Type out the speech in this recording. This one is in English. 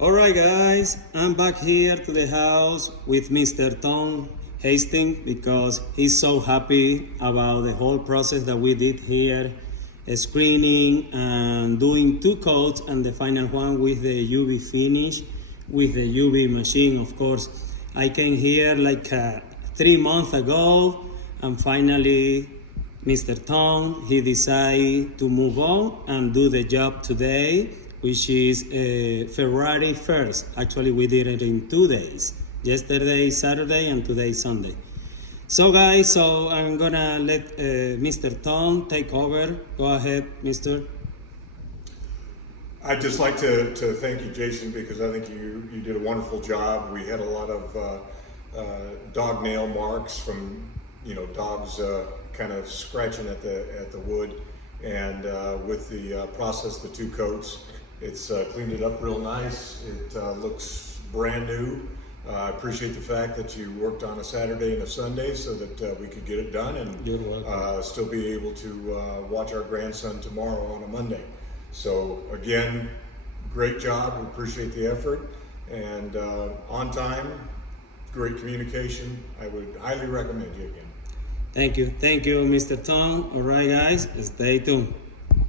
Alright guys, I'm back here to the house with Mr. Tom Hastings because he's so happy about the whole process that we did here, screening and doing 2 coats and the final one with the UV finish, with the UV machine. Of course, I came here like 3 months ago, and finally Mr. Tom, he decided to move on and do the job today, which is February 1st. Actually, we did it in 2 days. Yesterday, Saturday, and today, Sunday. So guys, I'm gonna let Mr. Tom take over. Go ahead, Mr. I'd just like to thank you, Jason, because I think you did a wonderful job. We had a lot of dog nail marks from dogs kind of scratching at the wood, and with the process, the 2 coats, it's cleaned it up real nice. It looks brand new. I appreciate the fact that you worked on a Saturday and a Sunday so that we could get it done and still be able to watch our grandson tomorrow on a Monday. So again, great job. We appreciate the effort, and on time, great communication. I would highly recommend you again. Thank you, Mr. Tom. All right, guys, stay tuned.